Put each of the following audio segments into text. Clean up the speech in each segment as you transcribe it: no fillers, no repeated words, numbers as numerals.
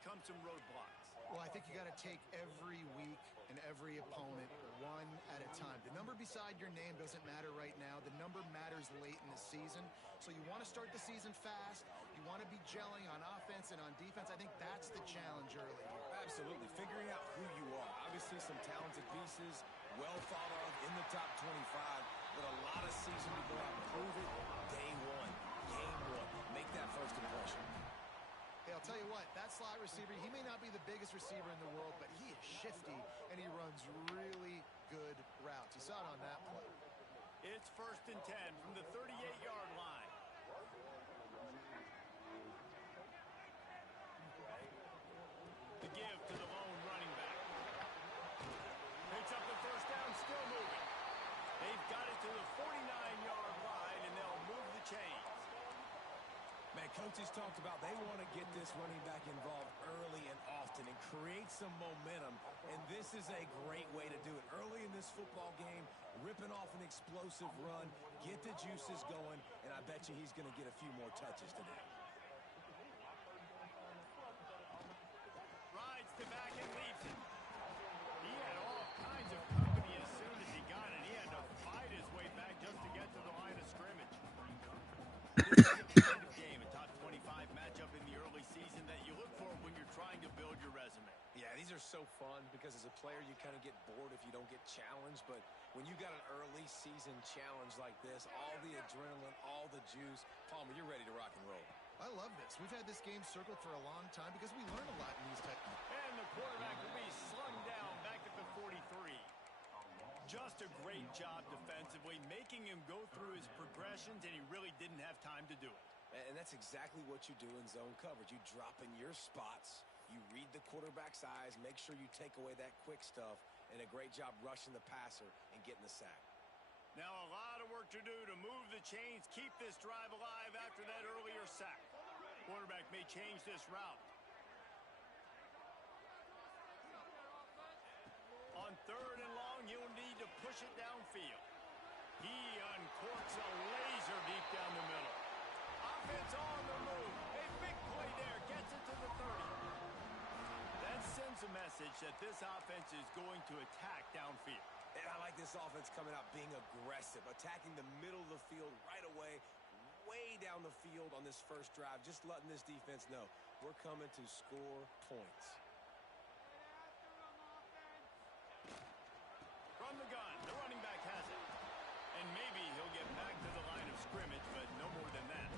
overcome some roadblocks? Well, I think you got to take every week and every opponent one at a time. The number beside your name doesn't matter right now. The number matters late in the season. So you want to start the season fast. You want to be gelling on offense and on defense. I think that's the challenge early here. Absolutely. Figuring out who you are. Obviously some talented pieces, well thought of in the top 25, but a lot of season to go out and prove it. Day one, game one. Make that first impression. Hey, I'll tell you what, that slot receiver, he may not be the biggest receiver in the world, but he is shifty, and he runs really good routes. You saw it on that play. It's 1st and 10 from the 38-yard line. The give to the lone running back. Picks up the first down, still moving. They've got it to the 49-yard line, and they'll move the chains. Man, coaches talked about they want to get this running back involved early and often and create some momentum, and this is a great way to do it. Early in this football game, ripping off an explosive run, get the juices going, and I bet you he's going to get a few more touches today. Rides to back and leaves it. He had all kinds of company as soon as he got it. He had to fight his way back just to get to the line of scrimmage. This is the kind of game, a top 25 matchup in the early season that you look for when you're trying to build your resume. Yeah, these are so fun because as a player you kind of get bored if you don't get challenged, but when you got an early season challenge like this, all the adrenaline, all the juice, Palmer, you're ready to rock and roll. I love this. We've had this game circled for a long time because we learn a lot in these type. And the quarterback will be slung down back at the 43. Just a great job defensively, making him go through his progressions, and he really didn't have time to do it. And that's exactly what you do in zone coverage. You drop in your spots, you read the quarterback's eyes, make sure you take away that quick stuff, and a great job rushing the passer and getting the sack. Now a lot of work to do to move the chains, keep this drive alive after that earlier sack. Quarterback may change this route. On 3rd and long, he'll need to push it downfield. He uncorks a laser deep down the middle. Offense on the move. A big play there. Gets it to the 30. That sends a message that this offense is going to attack downfield. And I like this offense coming out being aggressive, attacking the middle of the field right away, way down the field on this first drive, just letting this defense know we're coming to score points. From the gun, the running back has it. And maybe he'll get back to the line of scrimmage, but no more than that.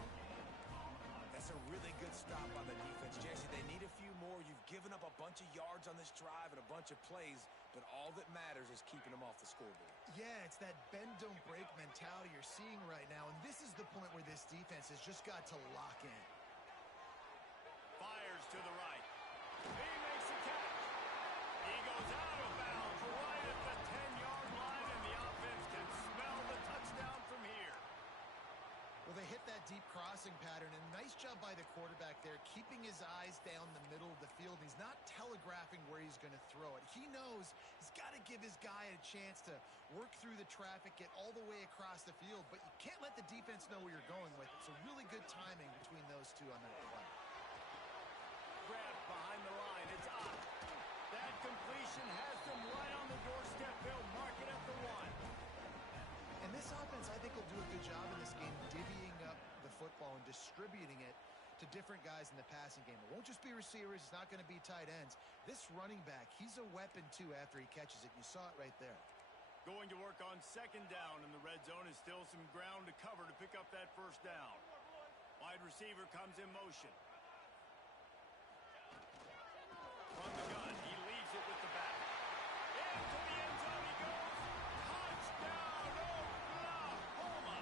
That's a really good stop by the defense. Jesse, they need a few more. You've given up a bunch of yards on this drive and a bunch of plays, but all that matters is keeping them off the scoreboard. Yeah, it's that bend, don't break mentality you're seeing right now, and this is the point where this defense has just got to lock in. Fires to the right. He makes a catch. He goes out of bounds right at the 10-yard line, and the offense can smell the touchdown from here. Well, they hit that deep crossing pattern, and nice job by the quarterback there, keeping his eyes down the middle of the field. He's not telegraphing where he's going to throw it. He knows he's got to give his guy a chance to work through the traffic, get all the way across the field, but you can't let the defense know where you're going with it. So really good timing between those two on that play. Grab behind the line. It's up. That completion has them right on the doorstep. They'll mark it at the 1. And this offense, I think, will do a good job in this game divvying up the football and distributing it to different guys in the passing game. It won't just be receivers. It's not going to be tight ends. This running back, he's a weapon, too, after he catches it. You saw it right there. Going to work on 2nd down, and the red zone is still some ground to cover to pick up that 1st down. Wide receiver comes in motion. From the gun, he leaves it with the back. Into the end zone he goes. Touchdown, Oklahoma!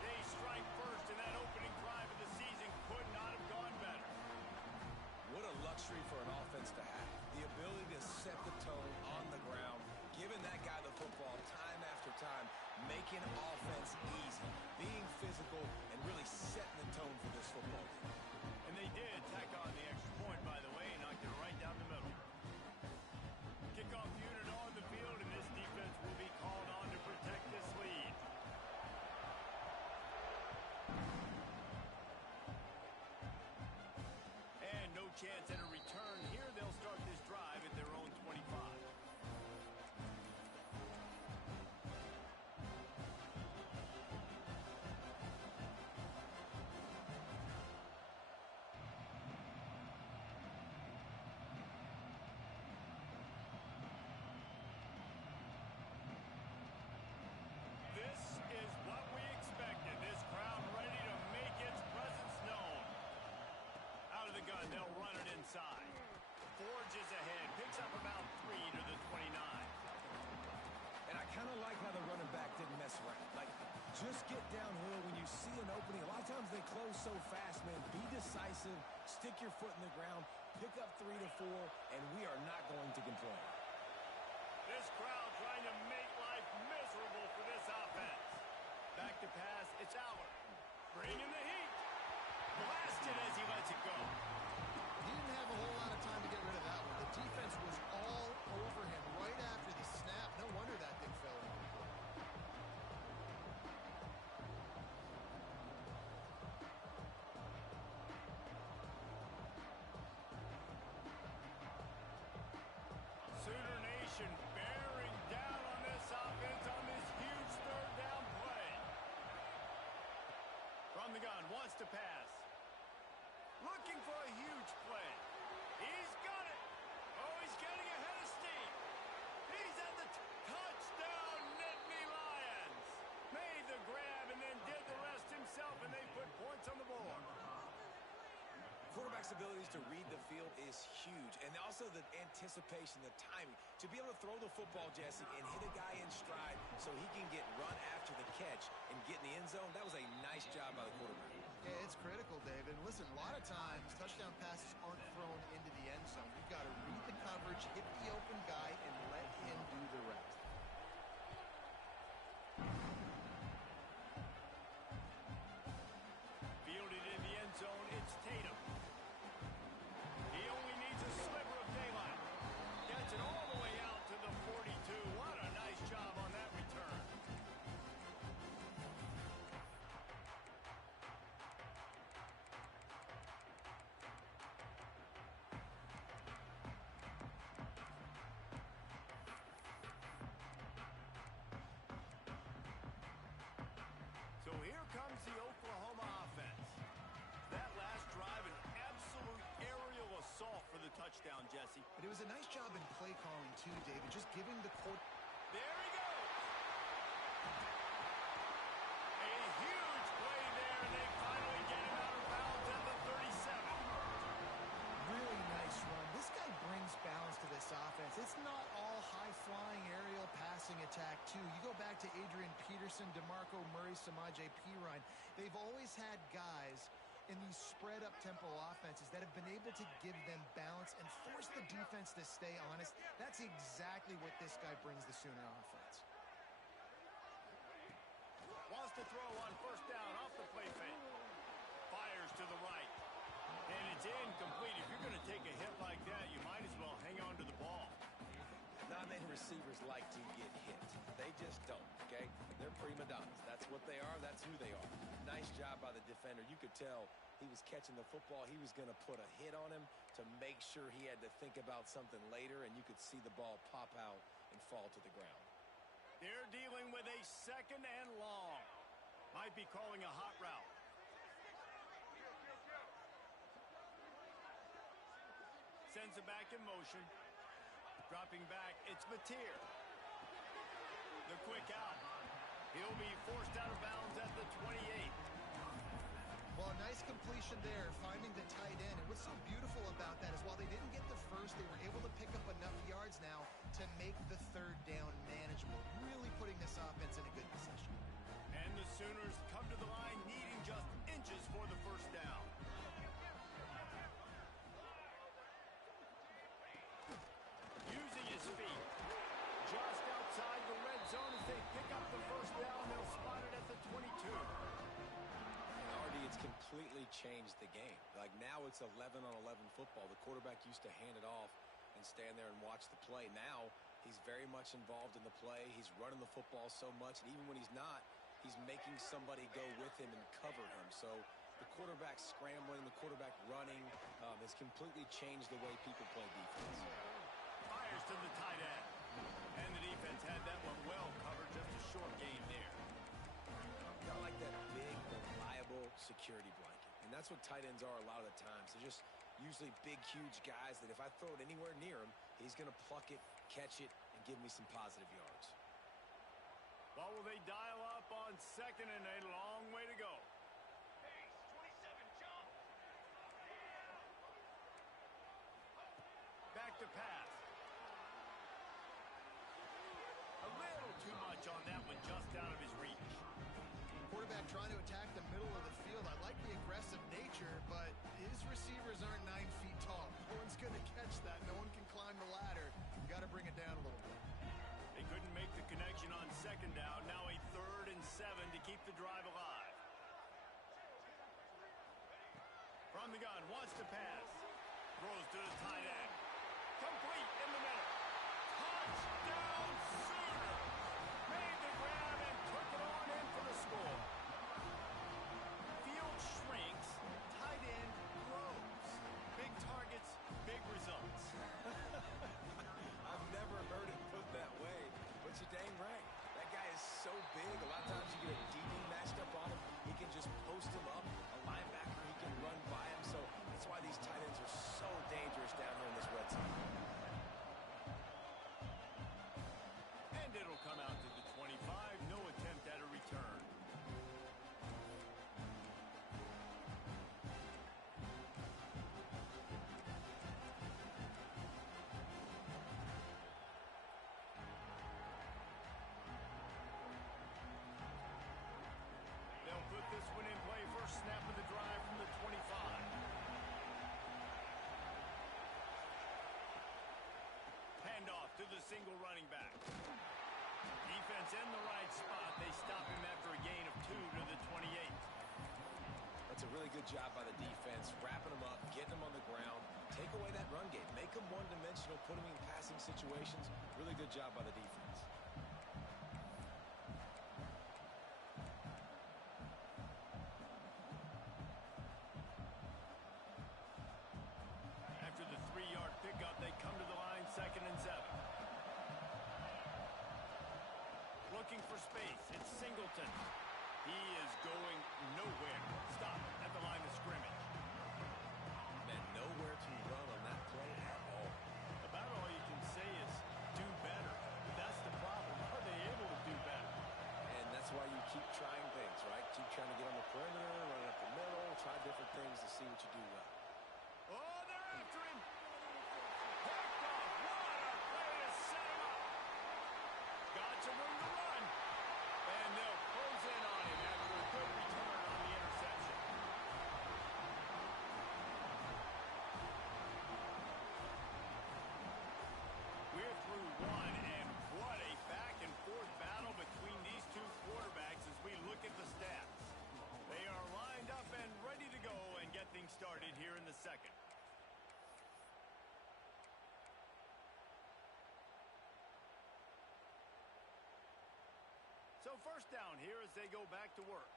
They strike first, and that opening drive of the season could not have gone better. What a luxury for an offense to have. The ability to set the tone on the ground, giving that guy the football time after time, making offense easy, being physical, and really setting the tone for this football game. And they did tack on the extra point, by the way, and knocked it right down the middle. Kickoff unit on the field, and this defense will be called on to protect this lead. And no chance at a return. Here they'll start this drive at their own 25. This is what we expected. This crowd ready to make its presence known. Out of the gun, they'll run it inside. Forges ahead, picks up about 3 to the 29. And I kind of like how the running back didn't mess around. Like, just get downhill when you see an opening. A lot of times they close so fast, man. Be decisive, stick your foot in the ground, pick up 3 to 4, and we are not going to complain. This crowd trying to make life miserable for this offense. Back to pass, it's Aller. Bringing the heat. Blasted as he lets it go. He didn't have a whole lot of time to get rid of that one. The defense was all over him right after the snap. No wonder that thing fell in. Sooner Nation bearing down on this offense on this huge third down play. From the gun, wants to pass. Looking for a huge play. He's got it. Oh, he's getting ahead of steam. He's at the touchdown, Nittany Lions. Made the grab and then did the rest himself, and they put points on the board. Quarterback's abilities to read the field is huge, and also the anticipation, the timing. To be able to throw the football, Jesse, and hit a guy in stride so he can get run after the catch and get in the end zone, that was a nice job by the quarterback. Yeah, it's critical, David. And listen, a lot of times touchdown passes aren't thrown into the end zone. You've got to read the coverage, hit the open guy, and let him do the rest. Fielded in the end zone, it's Tatum. He only needs a sliver of daylight. Gets it all the way out to the 42. What a nice job on that return. So here comes the Oklahoma offense. That last drive, an absolute aerial assault for the touchdown, Jesse. But it was a nice job in play calling, too, David. Just giving the court. There he goes. A huge play there, and they finally get him out of bounds at the 37. Really nice run. This guy brings balance to this offense. It's not all high-flying aerial passing attack, too. You go back to Adrian Peterson, DeMarco Murray, Samaje Perine. They've always had guys in these spread-up tempo offenses that have been able to give them balance and force the defense to stay honest. That's exactly what this guy brings the Sooner offense. Wants to throw on first down off the play fake. Fires to the right. And it's incomplete. If you're going to take a hit like that, you might as well hang on to the ball. Not many receivers like to get hit. They just don't, okay? They're prima donnas. That's what they are. That's who they are. Nice job by the defender. You could tell he was catching the football. He was going to put a hit on him to make sure he had to think about something later, and you could see the ball pop out and fall to the ground. They're dealing with a second and long. Might be calling a hot route. Sends it back in motion. Dropping back, it's Mateer. The quick out. He'll be forced out of bounds at the 28. Well, a nice completion there, finding the tight end. And what's so beautiful about that is while they didn't get the first, they were able to pick up enough yards now to make the third down manageable, really putting this offense in a good position. And the Sooners come to the line needing just inches for the first down. Using his feet. Just outside the red zone as they pick up the first down. They'll spot it at the 22. And RD, it's completely changed the game. Like now it's 11-on-11 football. The quarterback used to hand it off and stand there and watch the play. Now he's very much involved in the play. He's running the football so much, and even when he's not, he's making somebody go with him and cover him. So The quarterback scrambling, the quarterback running has completely changed the way people play defense. Fires to the tight end. And the defense had that one well covered. Just a short game there. Got like that big, reliable security blanket. And that's what tight ends are a lot of the times. They're just usually big, huge guys that if I throw it anywhere near him, he's going to pluck it, catch it, and give me some positive yards. What will they dial up on second and a long way to go? Back to pass. A little too much on that one, just out of his reach. Quarterback trying to attack the middle of the field. I like the aggressive nature, but his receivers aren't 9 feet tall. No one's going to catch that. No one can climb the ladder. You got to bring it down a little bit. They couldn't make the connection on second down. Now a 3rd and 7 to keep the drive alive. From the gun, wants to pass. Throws to the tight end. Complete in the middle. Touchdown Sooners! Made the grab and took it on in for the score. Field shrinks, tight end grows. Big targets, big results. I've never heard it put that way, but you're dang right. That guy is so big. A lot of times you get a DB matched up on him. He can just post him up. A linebacker, he can run by him. So that's why these tight ends are so dangerous down here in this red zone. And it'll come out to the 25. No attempt at a return. They'll put this one in play. First snap of the drive from the 25. Handoff to the single running back. Defense in the right spot. They stop him after a gain of 2 to the 28. That's a really good job by the defense, wrapping him up, getting him on the ground, take away that run game, make him one-dimensional, put him in passing situations. Really good job by the defense. After the 3-yard pickup, they come to the line, 2nd and 7. Looking for space. It's Singleton. He is going nowhere. Stop at the line of scrimmage. Man, nowhere to run on that play at all. About all you can say is do better. But that's the problem. Are they able to do better? And that's why you keep trying things, right? Keep trying to get on the perimeter, run up the middle, try different things to see what you do well. Oh, they're after him. Picked off. What a play to set him up. Got some room to run. And they'll close in on him after a good return on the interception. We're through one, and what a back-and-forth battle between these two quarterbacks as we look at the stats. They are lined up and ready to go and get things started here in the second. So first down here as they go back to work.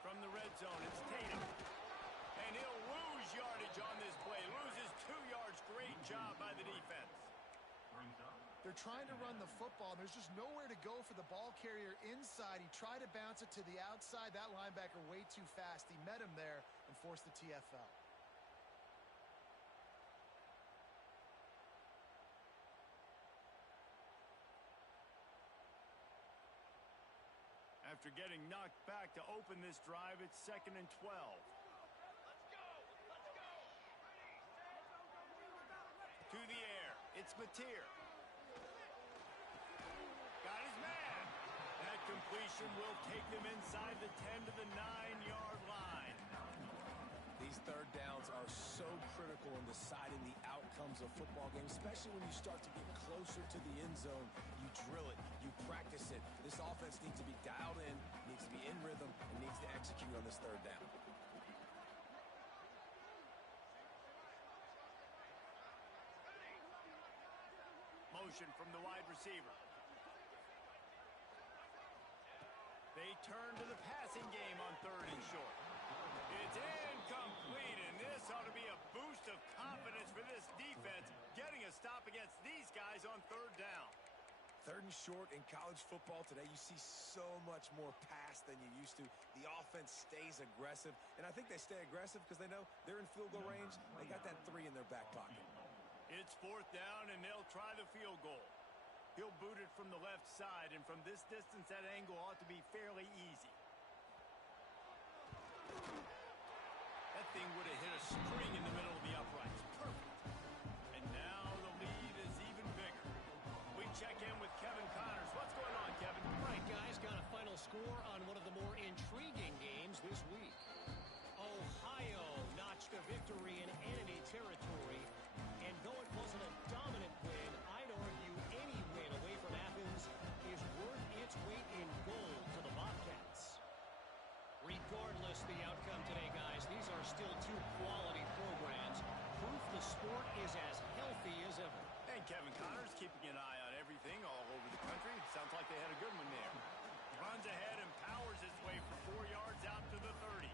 From the red zone, it's Tatum. And he'll lose yardage on this play. Loses 2 yards. Great job by the defense. They're trying to run the football. There's just nowhere to go for the ball carrier inside. He tried to bounce it to the outside. That linebacker way too fast. He met him there and forced the TFL. After getting knocked back to open this drive, it's 2nd and 12. To the air, it's Mateer. Got his man. That completion will take them inside the 10 to the 9-yard line. These third downs are so critical in deciding the outcomes of football games, especially when you start to get closer to the end zone. You drill it, you practice it. This offense needs to be dialed in, needs to be in rhythm, and needs to execute on this third down. Motion from the wide receiver. They turn to the passing game on 3rd and short. It's incomplete, and this ought to be a boost of confidence for this defense, getting a stop against these guys on 3rd down. 3rd and short in college football today, you see so much more pass than you used to. The offense stays aggressive, and I think they stay aggressive because they know they're in field goal range. They got that 3 in their back pocket. It's 4th down, and they'll try the field goal. He'll boot it from the left side, and from this distance, that angle ought to be fairly easy. That thing would have hit a string in the middle of the uprights. Perfect. And now the lead is even bigger. We check in with Kevin Connors. What's going on, Kevin? All right, guys, got a final score on one of the more intriguing games this week. Ohio notched a victory in enemy territory. And though it wasn't a dominant win, I'd argue any win away from Athens is worth its weight in gold to the Bobcats. Regardless the outcome today, guys, these are still 2 quality programs. Proof the sport is as healthy as ever. And Kevin Connors keeping an eye on everything all over the country. Sounds like they had a good one there. Runs ahead and powers its way for 4 yards out to the 30.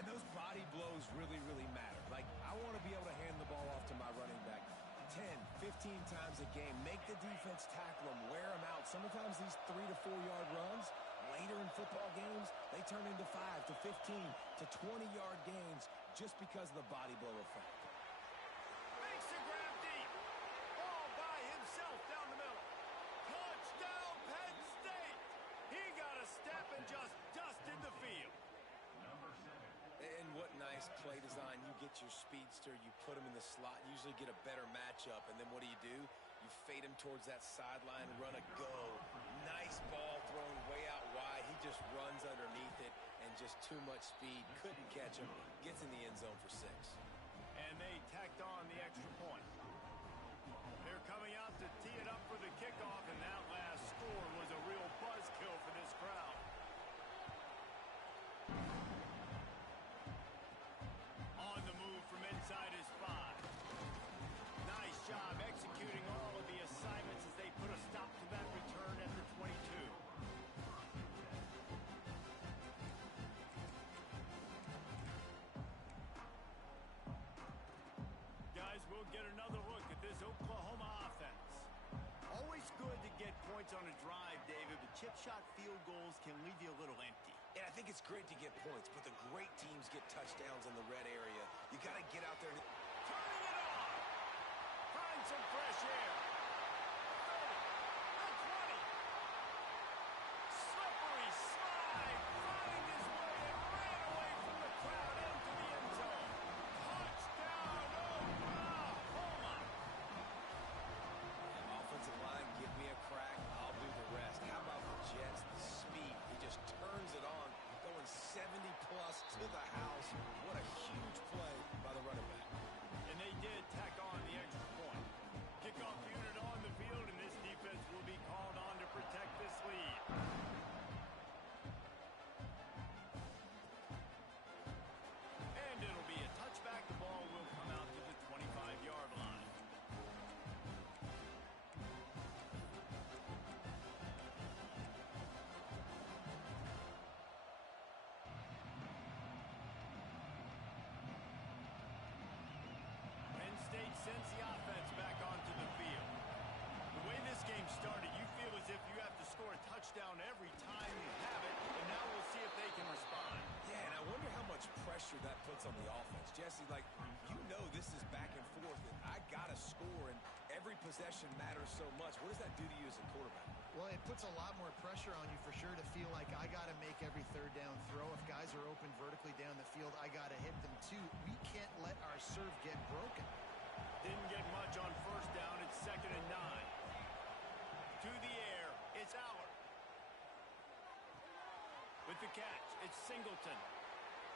And those body blows really, really matter. Like, I want to be able to hand the ball off to my running back 10, 15 times a game. Make the defense tackle them, wear them out. Sometimes these 3 to 4 yard runs, later in football games, they turn into 5 to 15 to 20-yard gains just because of the body blow effect. Makes the grab deep. All by himself down the middle. Touchdown, Penn State. He got a step and just dusted the field. And what nice play design. You get your speedster, you put him in the slot, usually get a better matchup, and then what do? You fade him towards that sideline, run a go. Nice ball thrown way out wide. He just runs underneath it, and just too much speed. Couldn't catch him. Gets in the end zone for 6. And they tacked on the extra point. They're coming out to tee it up for the kickoff, and that last score was a real buzzkill for this crowd. On the move from inside his 5. Nice job executing all of the assignments as they put a stop to that return at the 22. Guys, we'll get another look at this Oklahoma offense. Always good to get points on a drive, David, but chip shot field goals can leave you a little empty. And I think it's great to get points, but the great teams get touchdowns in the red area. You got to get out there and turning it on. Find some fresh air. 30, the 20. Slippery slide. Find his way and ran away from the crowd into the end zone. Touchdown, Oklahoma. Offensive line, give me a crack. I'll do the rest. How about the Jets? The speed. He just turns it on, going 70-plus to the house. What a huge play by the running back. And they did tack on the extra point. Kickoff unit on the field, and this defense will be called on to protect this lead. And it'll be a touchback. The ball will come out to the 25-yard line. Penn State sends the offense back onto the field. The way this game started, you feel as if you have to score a touchdown every time you have it, and now we'll see if they can respond. Yeah, and I wonder how much pressure that puts on the offense. Jesse, like, you know this is back and forth, and I got to score, and every possession matters so much. What does that do to you as a quarterback? Well, it puts a lot more pressure on you for sure to feel like I got to make every 3rd down throw. If guys are open vertically down the field, I got to hit them too. We can't let our serve get broken. Didn't get much on 1st down. It's 2nd and 9. To the air, it's Allard. With the catch, it's Singleton.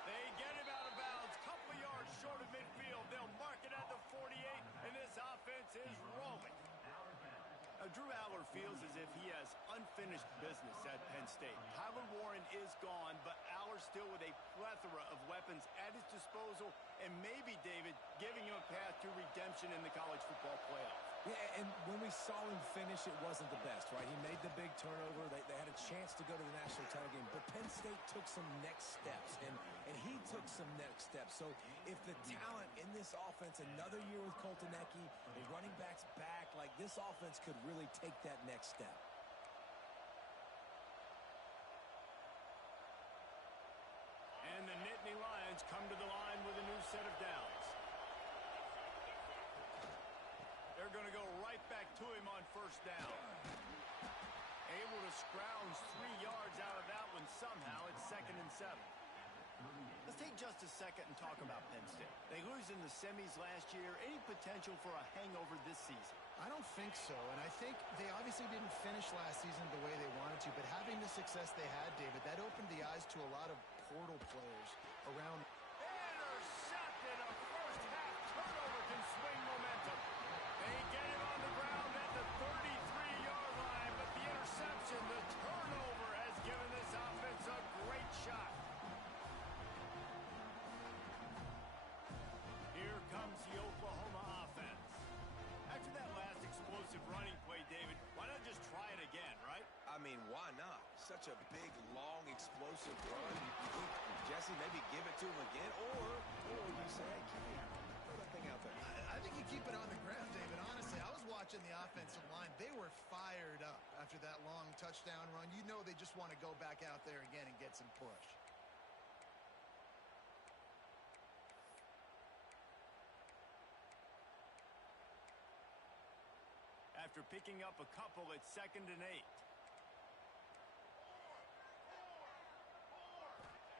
They get him out of bounds. Couple of yards short of midfield. They'll mark it at the 48, and this offense is rolling. Now, Drew Allard feels as if he has unfinished business at Penn State. Tyler Warren is gone, but Allard still with a plethora of weapons at his disposal, and maybe, David, giving him a path to redemption redemption in the college football playoff. Yeah, and when we saw him finish, it wasn't the best, right? He made the big turnover. They had a chance to go to the national title game, but Penn State took some next steps, and he took some next steps. So if the talent in this offense, another year with Coltonecki, the running backs back, like this offense could really take that next step. And the Nittany Lions come to the line with a new set of downs. They're going to go right back to him on first down. Able to scrounge 3 yards out of that one somehow. It's 2nd and 7. Let's take just a second and talk about Penn State. They lose in the semis last year. Any potential for a hangover this season? I don't think so, and I think they obviously didn't finish last season the way they wanted to, but having the success they had, David, that opened the eyes to a lot of portal players around. Intercepted. A first-half turnover can swing momentum. They get him on the ground at the 33-yard line, but the interception, the turnover, has given this offense a great shot. Here comes the Oklahoma offense. After that last explosive running play, David, why not just try it again, right? I mean, why not? Such a big, long, explosive run. You think, Jesse, maybe give it to him again, or you say, hey, throw that thing out there. I think you keep it on the ground, David. Honestly, I was watching the offensive line. They were fired up after that long touchdown run. You know they just want to go back out there again and get some push. After picking up a couple, it's 2nd and 8.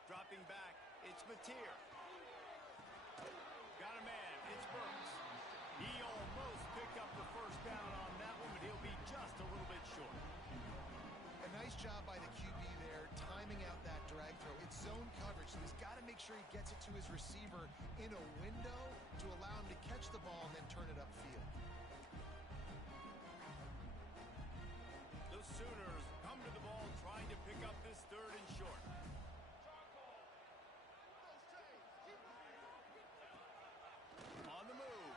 Dropping back, it's Mateer. Got a man, it's Burks. He almost picked up the first down on that one, but he'll be just a little bit short. A nice job by the QB there, timing out that drag throw. It's zone coverage, so he's got to make sure he gets it to his receiver in a window to allow him to catch the ball and then turn it upfield. The Sooners come to the ball trying to pick up this 3rd and short. On the move.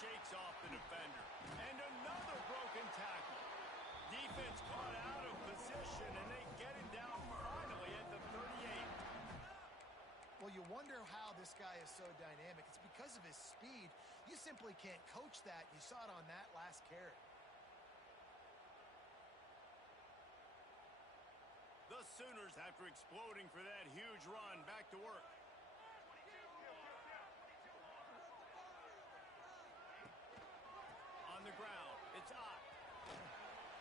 Shakes off the defender. And another broken tackle. Defense caught out of position, and they get him down finally at the 38. Well, you wonder how this guy is so dynamic. It's because of his speed. You simply can't coach that. You saw it on that last carry. The Sooners, after exploding for that huge run, back to work. On the ground, it's Ott.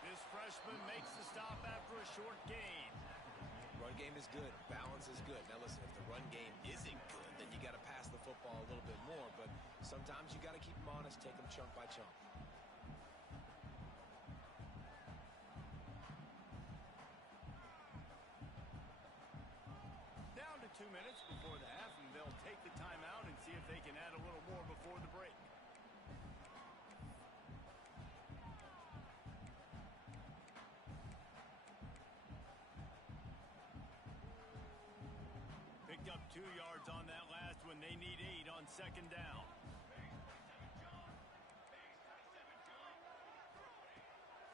This freshman makes the stop after a short gain. Run game is good. Balance is good. Now, listen, if the run game isn't good, then you got to pass the football a little bit more. But sometimes you got to keep them honest, take them chunk by chunk. Down to 2 minutes before the half, and they'll take the timeout and see if they can add a little more before the break. Picked up 2 yards on that last one. They need 8 on 2nd down.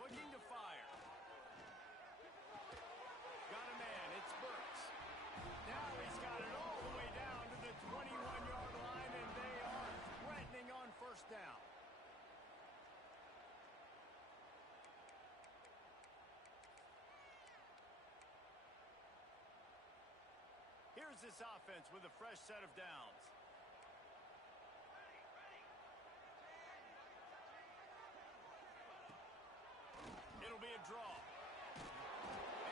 Looking to fire. Got a man. It's Burks. Now he's got it all the way down to the 21-yard line, and they are threatening on first down. Here's this offense with a fresh set of downs. It'll be a draw.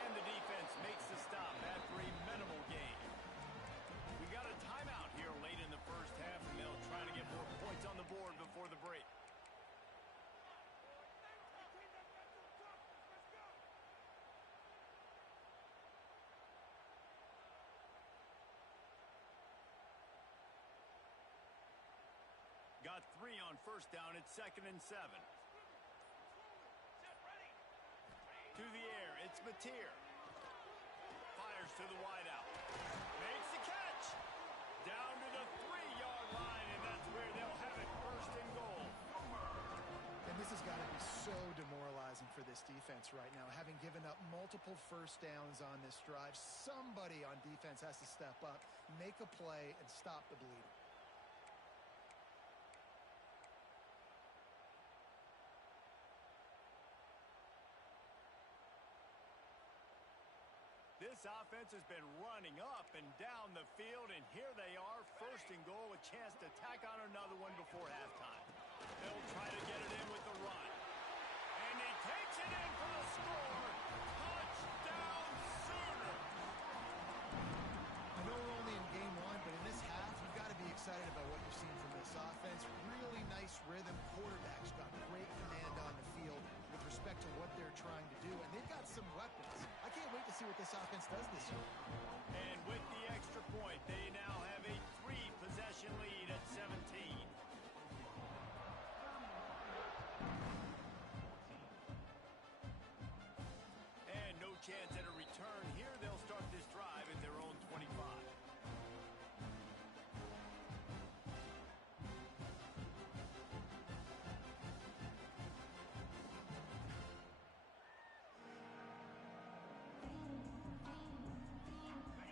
And the defense makes the stop after a minimal gain. We got a timeout here late in the first half, and they'll try to get more points on the board before the break. Got 3 on first down. It's 2nd and 7. To the air, it's Mateer. Fires to the wideout. Makes the catch. Down to the 3-yard line, and that's where they'll have it 1st and this defense right now, having given up multiple first downs on this drive. Somebody on defense has to step up, make a play, and stop the bleeding. This offense has been running up and down the field, and here they are, first and goal, a chance to tack on another one before halftime. They'll try to get it in with the run. And he takes it in for the score. Touchdown, Sooner! I know we're only in game one, but in this half, you've got to be excited about what you've seen from this offense. Really nice rhythm. Quarterback's got great command on the field with respect to what they're trying to do, and they've got some weapons. I can't wait to see what this offense does this year. And with the extra point, they now have a 3-possession lead at 17. And no chance at a return here. They'll start this drive at their own 25.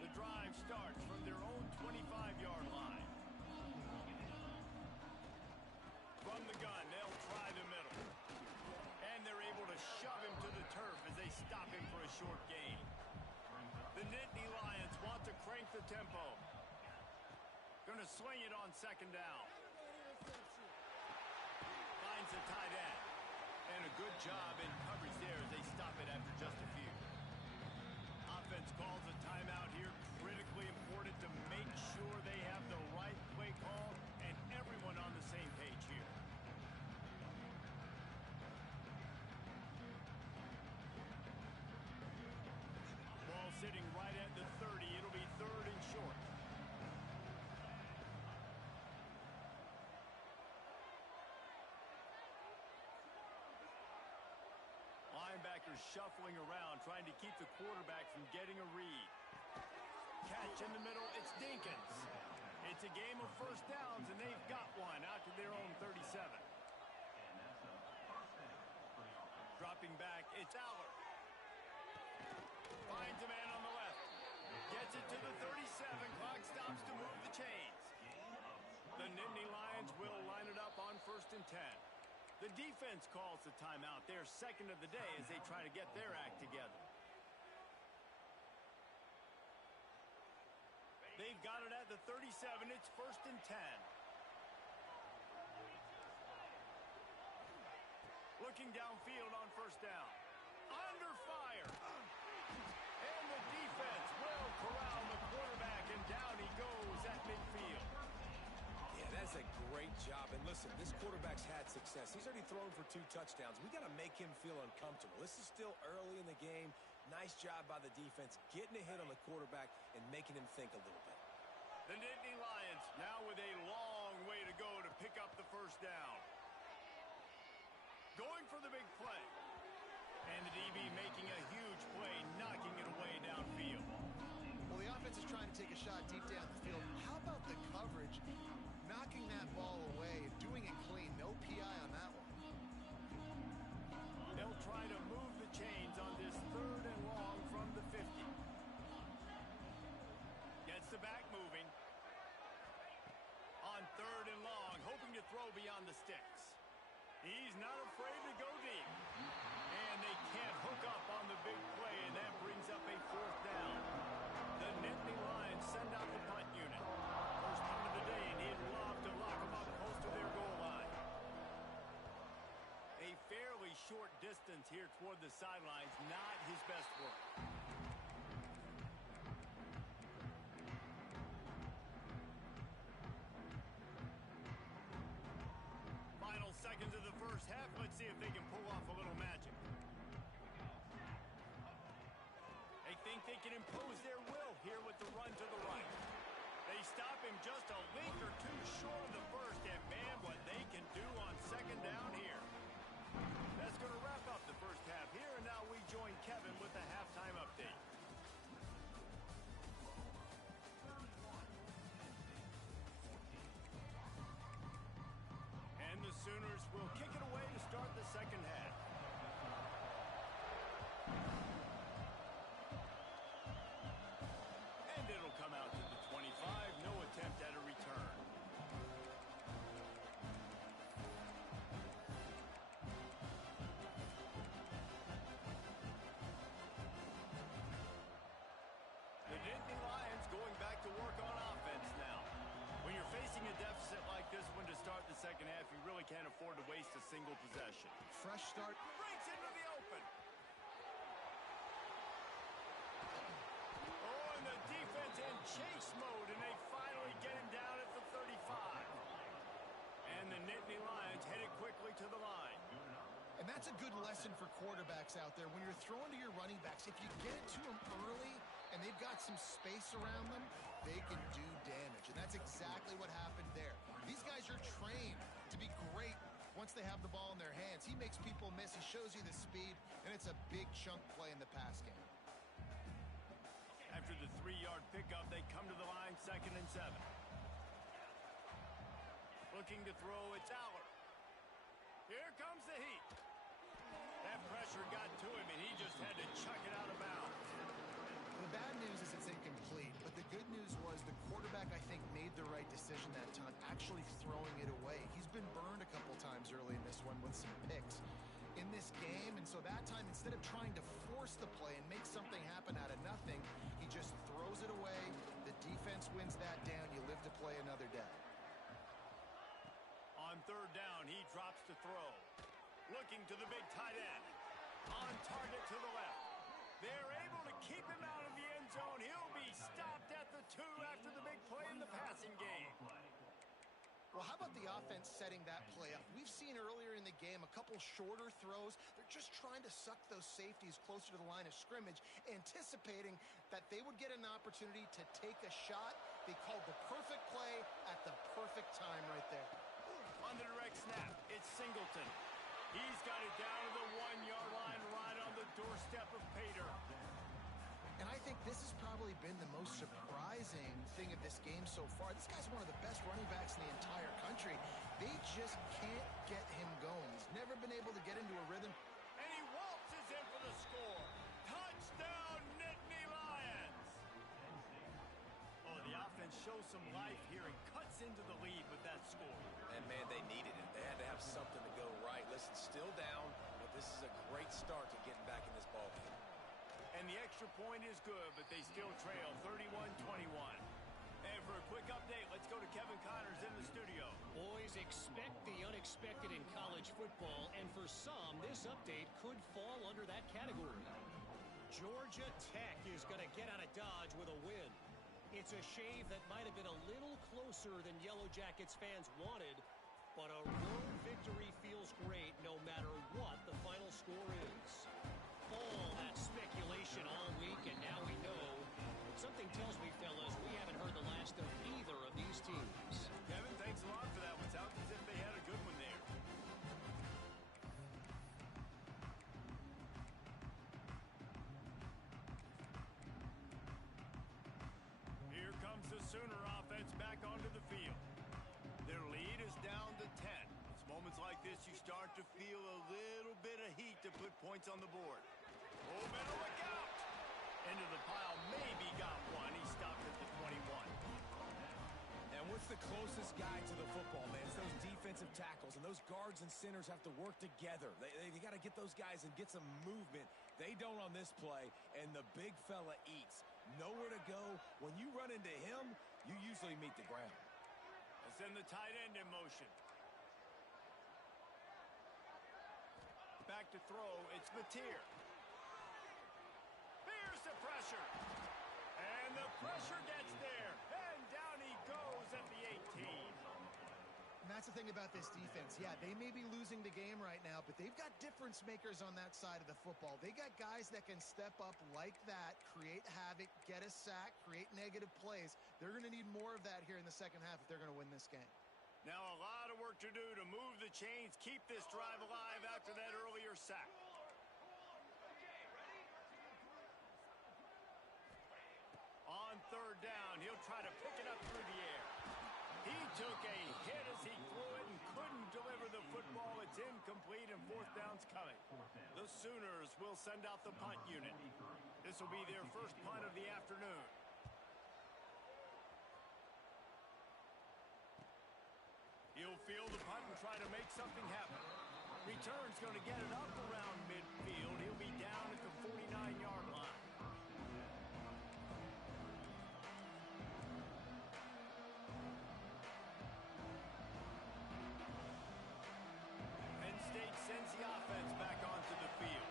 The drive starts from their own 25-yard line. From the gun, they'll try the middle. And they're able to shove him to the turf as they stop him for a short gain. The Nittany Lions want to crank the tempo. Going to swing it on second down. Finds the tight end. And a good job in coverage there as they stop it after just a few. Offense calls a timeout here. Critically important to make sure they have the right play call and everyone on the same page here. Ball sitting right at the 30. It'll be third and short. Linebackers shuffling around, trying to keep the quarterback from getting a read. Catch in the middle, it's Dinkins. It's a game of first downs, and they've got one out to their own 37. Dropping back, it's Aller. Finds a man on the left. Gets it to the 37. Clock stops to move the chains. The Nittany Lions will line it up on first and 10. The defense calls the timeout. They're second of the day as they try to get their act together. They've got it at the 37. It's first and 10. Looking downfield on first down. Under fire. And the defense will corral the quarterback, and down he goes at midfield. Yeah, that's a great job. And listen, this quarterback's had success. He's already thrown for 2 touchdowns. We got to make him feel uncomfortable. This is still early in the game. Nice job by the defense, getting a hit on the quarterback and making him think a little bit. The Nittany Lions now with a long way to go to pick up the first down. Going for the big play. And the DB making a huge play, knocking it away downfield. Well, the offense is trying to take a shot deep down the field. How about the coverage? Knocking that ball away, doing it clean. No PI on that one. They'll try to move the chains on this third and long from the 50. Gets the back moving. On third and long, hoping to throw beyond the sticks. He's not afraid to go deep. And they can't hook up on the big play, and that brings up a fourth down. The Nittany Lions send out the punt unit. First punt of the day, and he'd love to lock them up close to their goal line. A fairly short distance here toward the sidelines, not his best work. Final seconds of the first half. Let's see if they can pull off a little magic. They think they can impose their will here with the run to the right. They stop him just a link or two short of the first, and man, what they can do on second down here. That's going to wrap up the first half here, and now we join Kevin with the halftime update. And the Sooners will kick it away to start the second half. And it'll come out to the 25. No attempt at a return. The Nittany Lions going back to work on offense now. When you're facing a deficit like this one to start the second half, you really can't afford to waste a single possession. Fresh start. Breaks into the open. Oh, and the defense in chase mode, and they finally get him down at the 35. And the Nittany Lions headed quickly to the line. And that's a good lesson for quarterbacks out there. When you're throwing to your running backs, if you get it to them early and they've got some space around them, they can do damage. And that's exactly what happened there. These guys are trained to be great once they have the ball in their hands. He makes people miss. He shows you the speed, and it's a big chunk play in the pass game. After the 3-yard pickup, they come to the line, 2nd and 7. Looking to throw, it's Aller. Here comes the heat. That pressure got to him, and he just had to chuck it out of bounds. The bad news is it's incomplete, but the good news was the quarterback, I think, made the right decision that time, actually throwing it away. He's been burned a couple times early in this one with some picks in this game, and so that time, instead of trying to force the play and make something happen out of nothing, he just throws it away. The defense wins that down. You live to play another day. On 3rd down, he drops to throw. Looking to the big tight end. On target to the left. They're able to keep him out of the end zone. He'll be stopped at the 2 after the big play in the passing game. Well, how about the offense setting that play up? We've seen earlier in the game a couple shorter throws. They're just trying to suck those safeties closer to the line of scrimmage, anticipating that they would get an opportunity to take a shot. They called the perfect play at the perfect time right there. On the direct snap, it's Singleton. He's got it down to the 1-yard line, right on the doorstep of Pater. And I think this has probably been the most surprising thing of this game so far. This guy's one of the best running backs in the entire country. They just can't get him going. He's never been able to get into a rhythm. And he waltzes in for the score. Touchdown, Nittany Lions! Oh, the offense shows some life here and cuts into the lead with that score. And, man, they needed it. They had to have something to go right. Listen, still down, but this is a great start to getting back in this ballgame. And the extra point is good, but they still trail 31-21. And for a quick update, let's go to Kevin Connors in the studio. Boys, expect the unexpected in college football, and for some, this update could fall under that category. Georgia Tech is going to get out of Dodge with a win. It's a shave that might have been a little closer than Yellow Jackets fans wanted, but a road victory feels great no matter what the final score is. All that speculation all week, and now we know. Something tells me, fellas, we haven't heard the last of either of these teams. Kevin, thanks a lot for that one. Sounds as if they had a good one there. Here comes the Sooner offense back onto the field. Their lead is down to 10. It's moments like this you start to feel a little bit of heat to put points on the board. Oh, better look out! Into the pile, maybe got one. He stopped at the 21. And what's the closest guy to the football, man? It's those defensive tackles, and those guards and centers have to work together. They got to get those guys and get some movement. They don't on this play, and the big fella eats. Nowhere to go. When you run into him, you usually meet the ground. Let's send the tight end in motion. Back to throw, it's Mateer. Here's the pressure. And the pressure gets there. And down he goes at the 18. And that's the thing about this defense. Yeah, they may be losing the game right now, but they've got difference makers on that side of the football. They got guys that can step up like that, create havoc, get a sack, create negative plays. They're going to need more of that here in the second half if they're going to win this game. Now a lot of work to do to move the chains, keep this drive alive after that earlier sack. On 3rd down, he'll try to pick it up through the air. He took a hit as he threw it and couldn't deliver the football. It's incomplete and 4th down's coming. The Sooners will send out the punt unit. This will be their first punt of the afternoon. He'll field the punt and try to make something happen. Return's going to get it up around midfield. He'll be down at the 49-yard line. Penn State sends the offense back onto the field.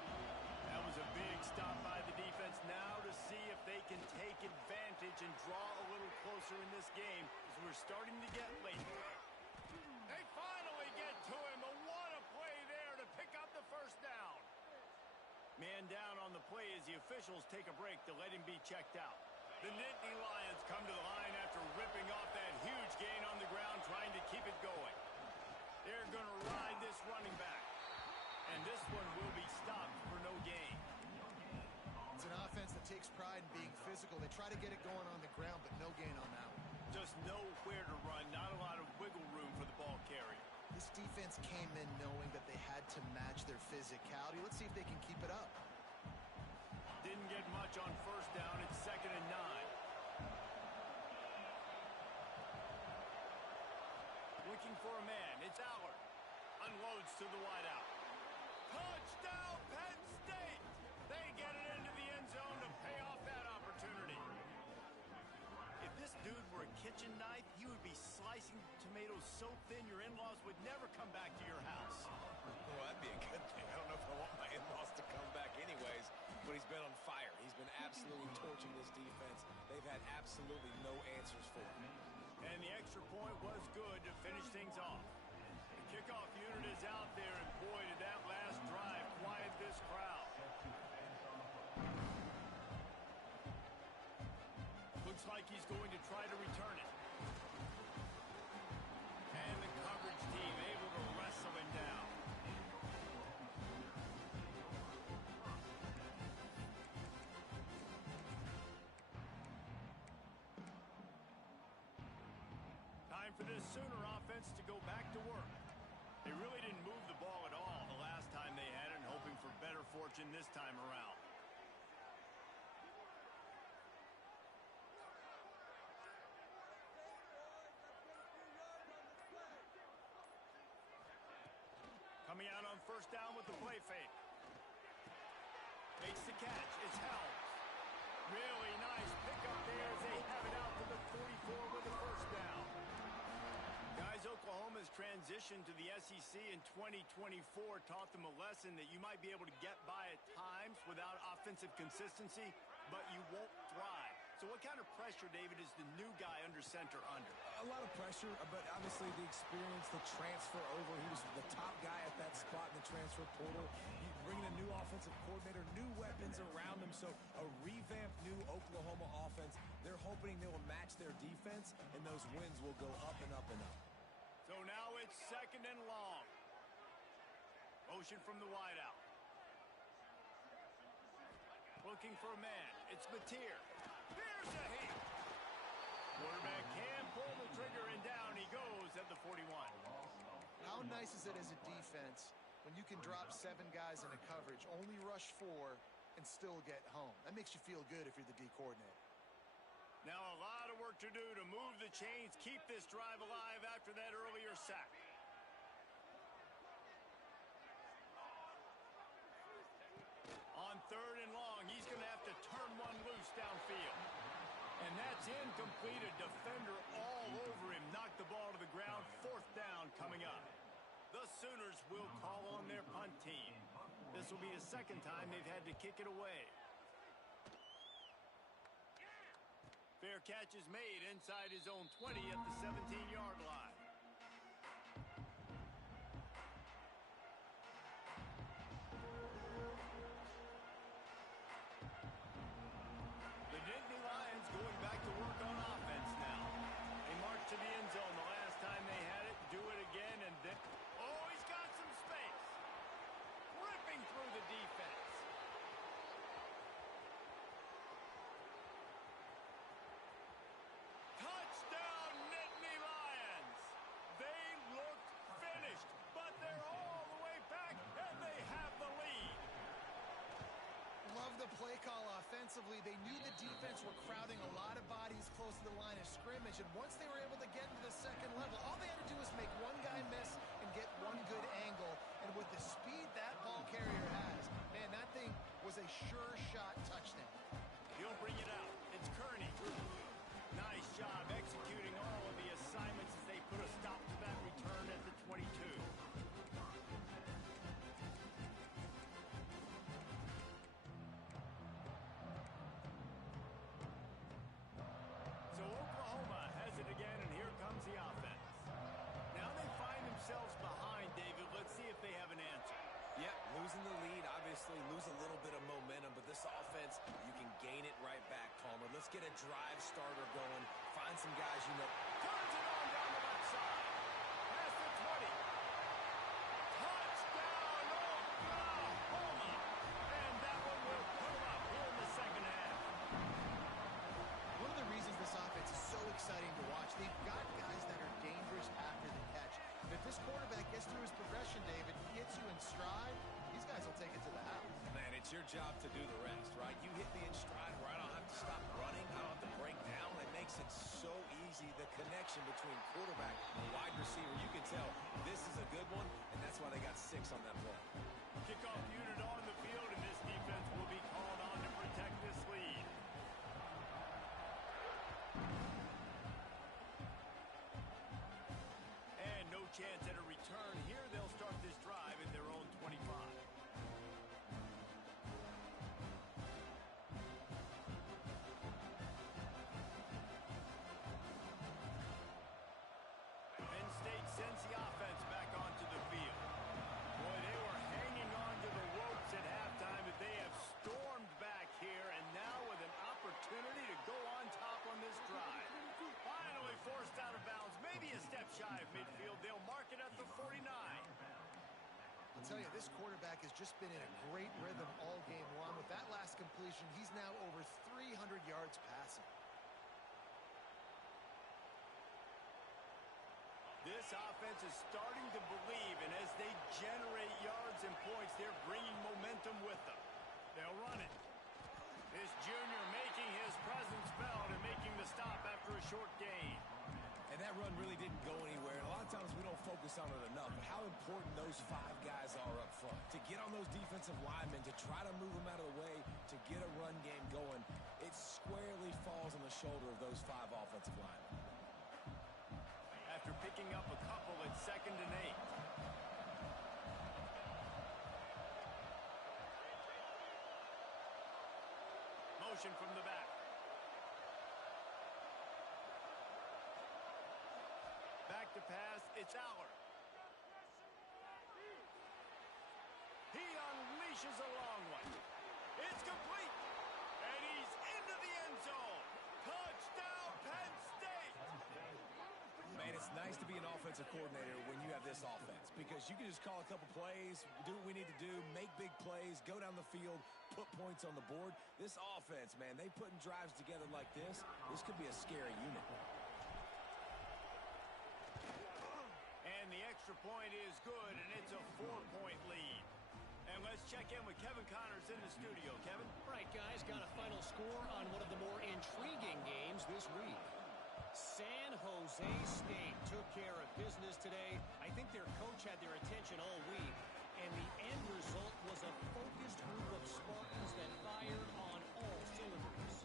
That was a big stop by the defense. Now to see if they can take advantage and draw a little closer in this game as we're starting to get late. They finally get to him. What a play there to pick up the first down. Man down on the play as the officials take a break to let him be checked out. The Nittany Lions come to the line after ripping off that huge gain on the ground, trying to keep it going. They're going to ride this running back. And this one will be stopped for no gain. It's an offense that takes pride in being physical. They try to get it going on the ground, but no gain on that one. Just nowhere to run, not a lot of wiggle room for the ball carrier. This defense came in knowing that they had to match their physicality. Let's see if they can keep it up. Didn't get much on first down. It's 2nd and 9. Looking for a man. It's Allard. Unloads to the wideout. Touchdown, Penn State! They get it into the end zone to pay off that opportunity. If this dude were a kitchen knife, he would be slicing tomatoes so thin your in-laws would never come back to your house. Well, that'd be a good thing. I don't know if I want my in-laws to come back anyways, but he's been on fire. He's been absolutely torching this defense. They've had absolutely no answers for him. And the extra point was good to finish things off. The kickoff unit is out there, and boy, did that last drive quiet this crowd. Looks like he's going to try to return it. And the coverage team able to wrestle him down. Time for this Sooner offense to go back to work. They really didn't move the ball at all the last time they had it, hoping for better fortune this time around. Coming out on first down with the play fake. Makes the catch. It's held. Really nice pickup there as they have it out to the 44 with the first down. Guys, Oklahoma's transition to the SEC in 2024 taught them a lesson that you might be able to get by at times without offensive consistency, but you won't thrive. So what kind of pressure, David, is the new guy under center under? A lot of pressure, but obviously the experience, the transfer over. He was the top guy at that spot in the transfer portal. You bring in a new offensive coordinator, new weapons around him. So a revamped new Oklahoma offense. They're hoping they will match their defense, and those wins will go up and up and up. So now it's 2nd and long. Motion from the wideout. Looking for a man. It's Mateer. Here's a hit. Quarterback can pull the trigger, and down he goes at the 41. How nice is it as a defense when you can drop 7 guys in a coverage, only rush 4, and still get home? That makes you feel good if you're the D coordinator. Now a lot of work to do to move the chains, keep this drive alive after that earlier sack. On 3rd and long, he's going to have to turn one loose downfield. And that's incomplete. A defender all over him. Knocked the ball to the ground. 4th down coming up. The Sooners will call on their punt team. This will be the 2nd time they've had to kick it away. Fair catch is made inside his own 20 at the 17-yard line. The Nittany Lions going back to work on offense now. They march to the end zone the last time they had it. Do it again, and then... Oh, he's got some space. Ripping through the defense. Touchdown, Nittany Lions! offensively, they knew the defense were crowding a lot of bodies close to the line of scrimmage, and once they were able to get into the second level, all they had to do was make one guy miss and get one good angle. And with the speed that ball carrier has, man, that thing was a sure shot touchdown. He'll bring it out. It's Kearney. Nice job executing all of the assignments as they put a stop to that return at the 22. So Oklahoma has it again, and here comes the offense. Now they find themselves behind, David. Let's see if they have an answer. Yep, losing the lead, obviously lose a little bit of momentum, but this offense, you can gain it right back, Palmer. Let's get a drive starter going. Find some guys you know. Turns it on down the left side. Past the 20. Touchdown, Oklahoma! And that one will put them up here in the second half. One of the reasons this offense is so exciting to watch, they've got guys that are dangerous after the catch. And if this quarterback gets through his progression, David, he hits you in stride, these guys will take it to the house. Man, it's your job to do the rest, right? You hit me in stride where I don't have to stop running. I don't have to break down. It makes it so easy. The connection between quarterback and wide receiver, you can tell this is a good one, and that's why they got 6 on that play. Kickoff unit on the field, and this defense will be called on to protect this lead. And no chance at a return here. They'll start this drive at their own 25. Penn State sends the offense back onto the field. Boy, they were hanging on to the ropes at halftime, but they have stormed back here, and now with an opportunity to go on top on this drive. Finally forced out of bounds, maybe a step shy of midfield. They'll mark it at the 49. I'll tell you, this quarterback has just been in a great rhythm all game long. With that last completion, he's now over 300 yards passing. This offense is starting to believe, and as they generate yards and points, they're bringing momentum with them. They'll run it. This junior making his presence felt and making the stop after a short gain. And that run really didn't go anywhere. And a lot of times we don't focus on it enough, but how important those 5 guys are up front. To get on those defensive linemen, to try to move them out of the way, to get a run game going, it squarely falls on the shoulder of those 5 offensive linemen. After picking up a couple at 2nd and 8. Motion from the back. Back to pass, it's Aller. He unleashes a long one. It's complete. And he's into the end zone. Touchdown, Penn State. Man, it's nice to be an offensive coordinator when you have this offense because you can just call a couple plays, do what we need to do, make big plays, go down the field, put points on the board. This offense, man, they putting drives together like this could be a scary unit. And the extra point is good, and it's a 4-point lead. And let's check in with Kevin Connors in the studio. Kevin? All right, guys, got a final score on one of the more intriguing games this week. San Jose State took care of business today. I think their coach had their attention all week, and the end result was a focused group of Spartans that fired on all cylinders.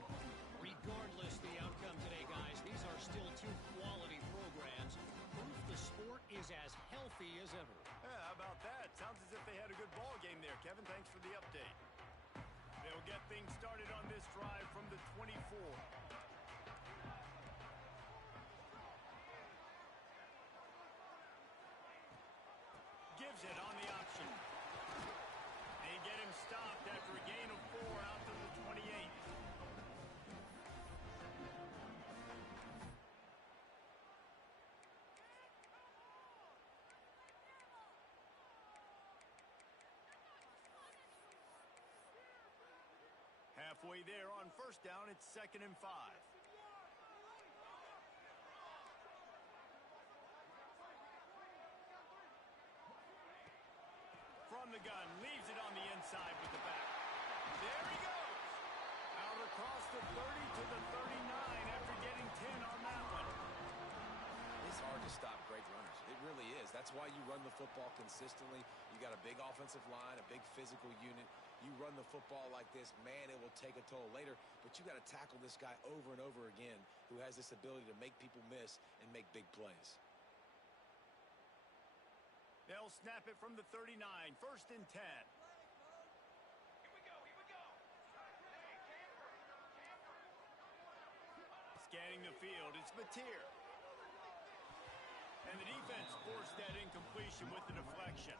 Regardless the outcome today, guys, these are still 2 quality programs. Proof the sport is as healthy as ever. Yeah, how about that? Sounds as if they had a good ball game there. Kevin, thanks for the update. They'll get things started on this drive from the 24. Gives it on the option. They get him stopped after a gain of 4 out to the 28. Halfway there on first down, it's 2nd and 5. From the gun, leaves it on the inside with the back. There he goes. Out out across the 30 to the 39 after getting 10 on that one. It's hard to stop great runners. It really is. That's why you run the football consistently. You got a big offensive line, a big physical unit. You run the football like this, man, it will take a toll later. But you got to tackle this guy over and over again who has this ability to make people miss and make big plays. They'll snap it from the 39, 1st and 10. Scanning the field, it's Mateer. And the defense forced that incompletion with the deflection.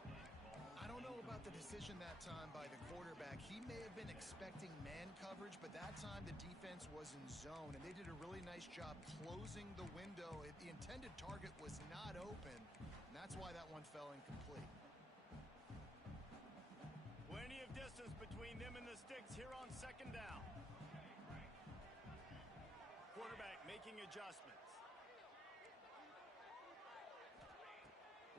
I don't know about the decision that time by the quarterback. He may have been expecting man coverage, but that time the defense was in zone, and they did a really nice job closing the window. The intended target was not open, and that's why that one fell incomplete. Plenty of distance between them and the sticks here on 2nd down. Quarterback making adjustments.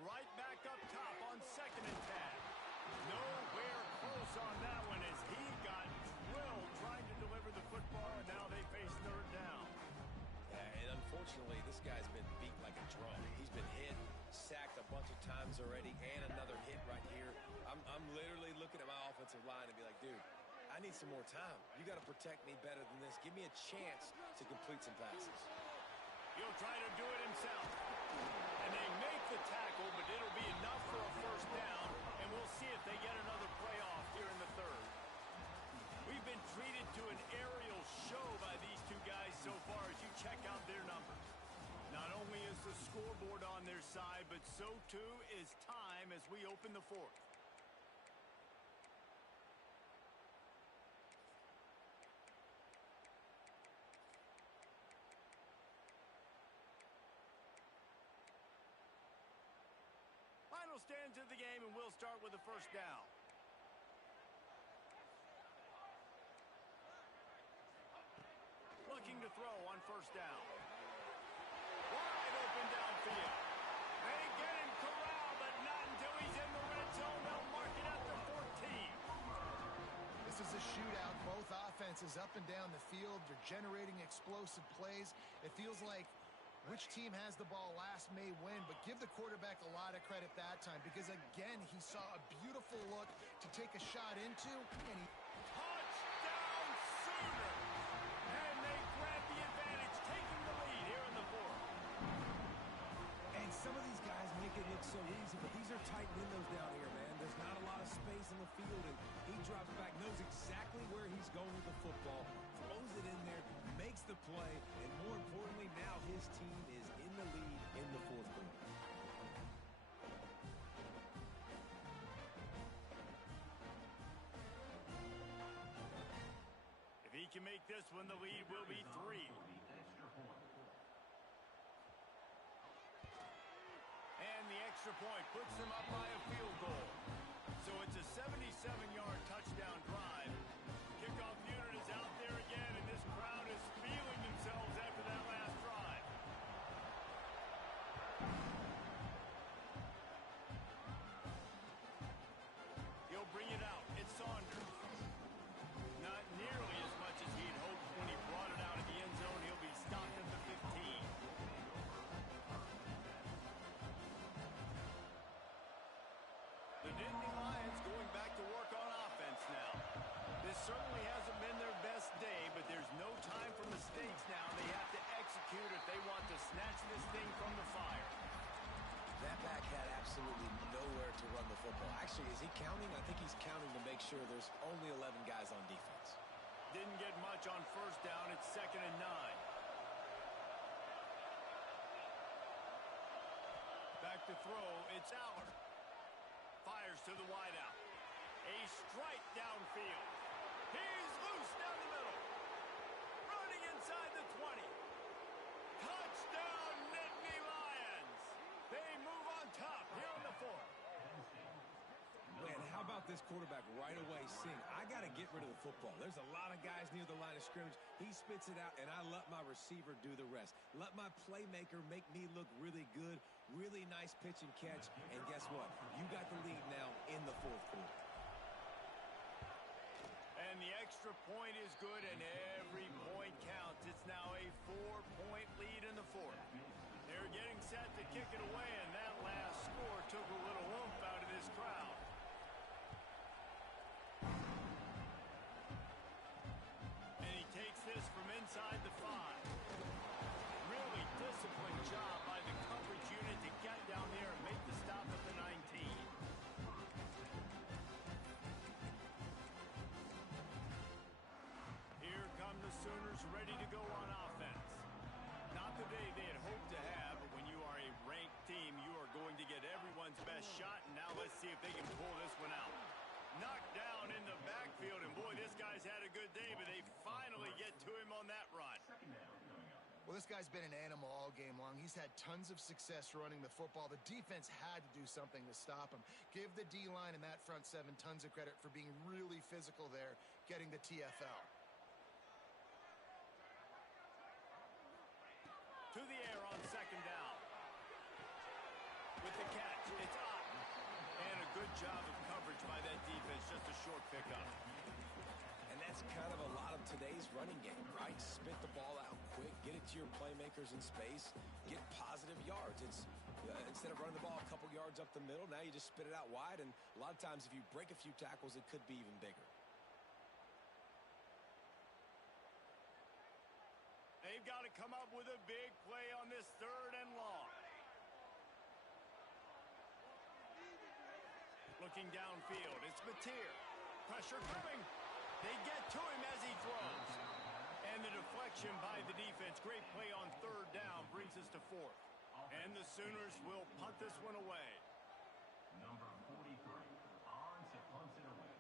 Right back up top on 2nd and 10. Nowhere close on that one as he got drilled trying to deliver the football, and now they face 3rd down. Yeah, and unfortunately, this guy's been beat like a drum. He's been hit, sacked a bunch of times already, and another hit right here. I'm literally looking at my offensive line and be like, dude, I need some more time. You got to protect me better than this. Give me a chance to complete some passes. He'll try to do it himself. And they make the tackle, but it'll be enough for a 1st down, and we'll see if they get another playoff here in the 3rd. We've been treated to an aerial show by these two guys so far as you check out their numbers. Not only is the scoreboard on their side, but so too is time as we open the 4th. Final stands of the game, and we'll start with the 1st down. Looking to throw on 1st down. Wide open downfield. They get him corralled, but not until he's in the red zone. They'll mark it at the 14. This is a shootout. Both offenses up and down the field. They're generating explosive plays. It feels like which team has the ball last may win, but give the quarterback a lot of credit that time because, again, he saw a beautiful look to take a shot into, and he... Touchdown Sooner! And they grab the advantage, taking the lead here in the 4th. And some of these guys make it look so easy, but these are tight windows down here, man. There's not a lot of space in the field, and he drops back, knows exactly where he's going with the football, throws it in there, makes the play, and more importantly, now his team is in the lead in the 4th quarter. If he can make this one, the lead will be 3. And the extra point puts them up by a field goal. So it's a 77-yard touchdown drive. Kickoff unit is out there again, and this crowd is feeling themselves after that last drive. He'll bring it out. It's Saunders. Not nearly as much as he'd hoped when he brought it out of the end zone. He'll be stopped at the 15. The Nittany Lions going back to work on offense now. This certainly hasn't been their best day, but there's no time for mistakes now. They have to execute if they want to snatch this thing from the fire. That back had absolutely nowhere to run the football. Actually, is he counting? I think he's counting to make sure there's only 11 guys on defense. Didn't get much on 1st down. It's 2nd and 9. Back to throw. It's Allard. Fires to the wideout. A strike downfield. He's loose down the middle. Running inside the 20. Touchdown, Nittany Lions. They move on top here in the 4th. Man, how about this quarterback right away seeing, I got to get rid of the football. There's a lot of guys near the line of scrimmage. He spits it out, and I let my receiver do the rest. Let my playmaker make me look really good. Really nice pitch and catch. And guess what? You got the lead now in the 4th quarter. And And the extra point is good, and every point counts. It's now a 4-point lead in the fourth. They're getting set to kick it away, and that last score took a little oomph out of this crowd. And he takes this from inside the 5. Really disciplined job by the coverage unit to get down there and make the stop at the 19. Here come the Sooners ready to go on offense. Not the day they had hoped to have, but when you are a ranked team, you are going to get everyone's best shot, and now let's see if they can pull this one out. Knocked down in the backfield, and boy, this guy's had a good day, but they finally get to him on that run. Well, this guy's been an animal all game long. He's had tons of success running the football. The defense had to do something to stop him. Give the D-line and that front 7 tons of credit for being really physical there, getting the TFL. To the air on second down. With the catch, it's up. And a good job of coverage by that defense, just a short pickup. And that's kind of a lot of today's running game, right? Spit the ball out quick, get it to your playmakers in space, get positive yards. It's instead of running the ball a couple yards up the middle, now you just spit it out wide, and a lot of times if you break a few tackles, it could be even bigger. They've got to come up with a big play on this 3rd and long. Looking downfield, it's Mateer. Pressure coming. They get to him as he throws. And the deflection by the defense. Great play on 3rd down brings us to 4th. And the Sooners will punt this one away. Number 43, Arns punts it away.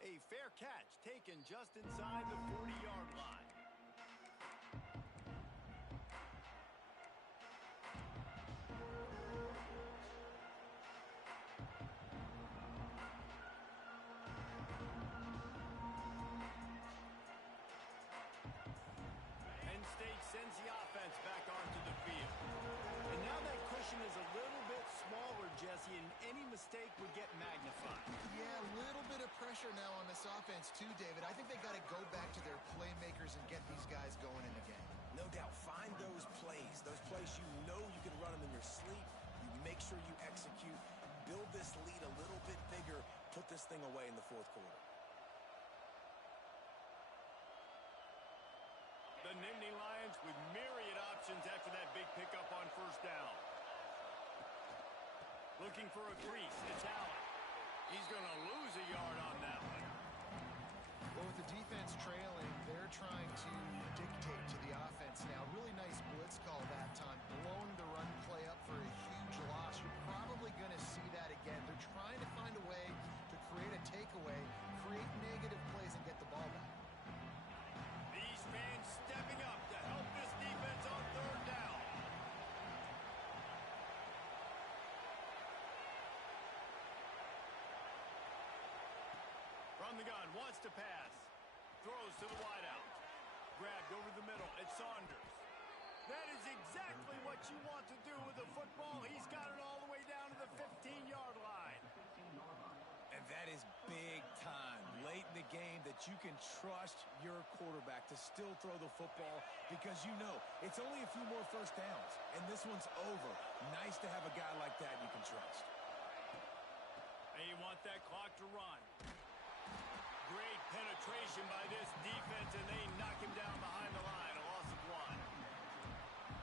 A fair catch taken just inside the 40-yard line. Penn State sends the offense back onto the field. And now that cushion is a little bit smaller, Jesse, and any mistake would get magnified. Yeah, a little bit of pressure now on this offense too, David. I think they got to go back to their playmakers and get these guys going in the game. No doubt, find those plays you know you can run them in your sleep. You make sure you execute, build this lead a little bit bigger, put this thing away in the 4th quarter. The Nittany Lions with myriad options after that big pickup on 1st down. Looking for a crease, it's Allen. He's going to lose a yard on that one. Well, with the defense trailing, they're trying to dictate to the offense now. Really nice blitz call that time, blowing the run play up for a huge loss. You're probably going to see that again. They're trying to find a way to create a takeaway, create negative plays, and get the ball back. These fans stepping up to help this defense on 3rd down. From the gun, wants to pass. Throws to the wideout. Grabbed over the middle. It's Saunders. That is exactly what you want to do with the football. He's got it all the way down to the 15-yard line. And that is big time late in the game that you can trust your quarterback to still throw the football because you know it's only a few more 1st downs, and this one's over. Nice to have a guy like that you can trust. They want that clock to run. Great penetration by this defense, and they knock him down behind the line. A loss of 1.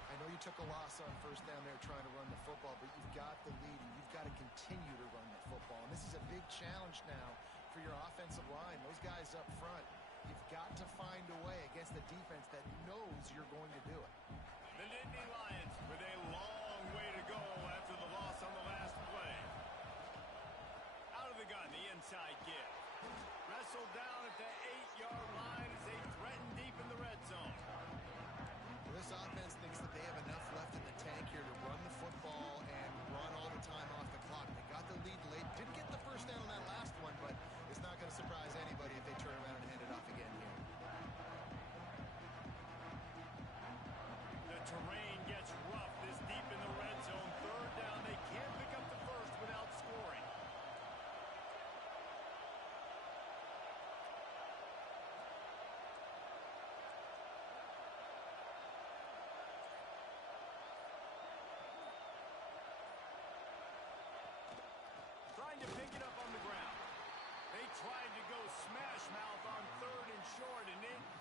I know you took a loss on 1st down there trying to run the football, but you've got the lead, and you've got to continue to run the football. And this is a big challenge now for your offensive line. Those guys up front, you've got to find a way against the defense that knows you're going to do it. The Nittany Lions with a long way to go after the loss on the last play. Out of the gun, the inside give. Wrestled down at the 8-yard line as they threaten deep in the red zone. This offense thinks that they have enough left in the tank here to run the football and run all the time off the clock. They got the lead late. Didn't get the 1st down on that last one, but it's not going to surprise anybody if they turn around and hand it off again here. The terrain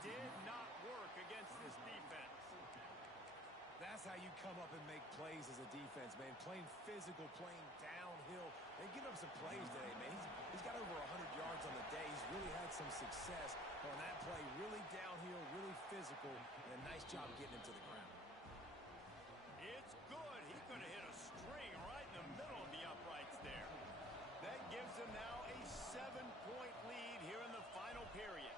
did not work against this defense. That's how you come up and make plays as a defense, man. Playing physical, playing downhill. They give up some plays today, man. He's got over 100 yards on the day. He's really had some success on that play. Really downhill, really physical, and a nice job getting him to the ground. It's good. He could have hit a string right in the middle of the uprights there. That gives him now a 7-point lead here in the final period.